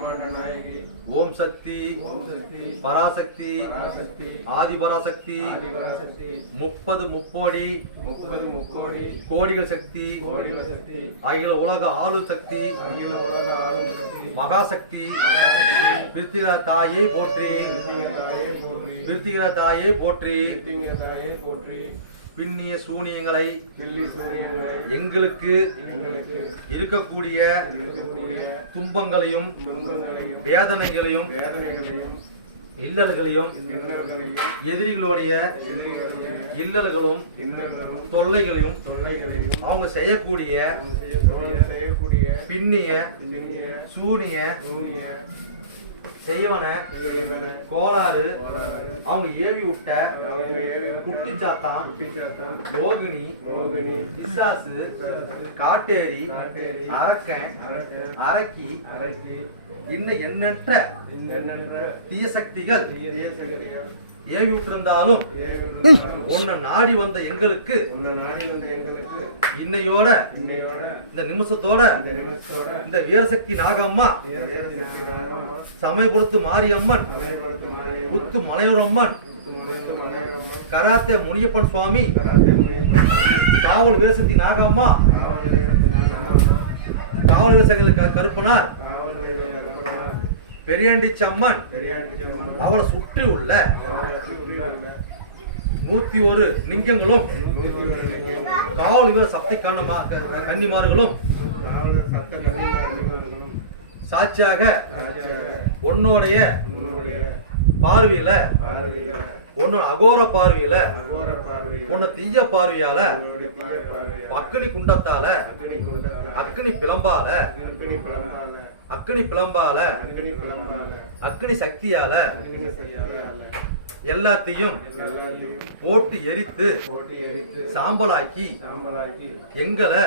ஓம் சக்தி பராசக்தி ஆதிபராசக்தி 30 முக்கோடி கோடிகள் சக்தி அகில உலக ஆளு சக்தி மகாசக்தி பிருத்திகா தாயே போற்றி பிருத்திகா தாயே போற்றி பின்னிய சூனியங்களை எங்களுக்கு இருக்கக்கூடிய துன்பங்களையும் வேதனைகளையும் இல்லல்களையும் எதிரிகளுடைய இல்லல்களும் தொல்லைகளையும் அவங்க செய்யக்கூடிய பின்னிய சூனிய செய்வன கோளாறு அவங்க ஏவி விட்ட குட்டிச்சாத்தான் யோகினி பிசாசு காட்டேரி அரக்கன் அரக்கி இன்னும் எண்ணற்ற தீய சக்திகள் ஏவி விட்டிருந்தாலும் உன்னை நாடி வந்த எங்களுக்கு இன்னையோட இந்த நிமிஷத்தோட இந்த வீரசக்தி நாகம்மா சமயபுரத்து மாரியம்மன் புத்து மலையூரம்மன் கராத்தே முனியப்பன் சுவாமி காவல் வீரசக்தி நாகம்மா காவல் வீரசங்களுக்கு கருப்பனார் பெரியாண்டிச்சம்மன் அவளை சுற்றி உள்ள 101 லிங்கங்களும் காவல் வீர சக்தி கன்னிமார்களும் சாட்சியாக உன்னுடைய பார்வையில உன்னோட அகோர பார்வையில உன்னை தீய பார்வையால அக்னி குண்டத்தால அக்னி பிளம்பால அக்னி சக்தியால எல்லாத்தையும் போட்டு எரித்து சாம்பலாக்கி எங்களை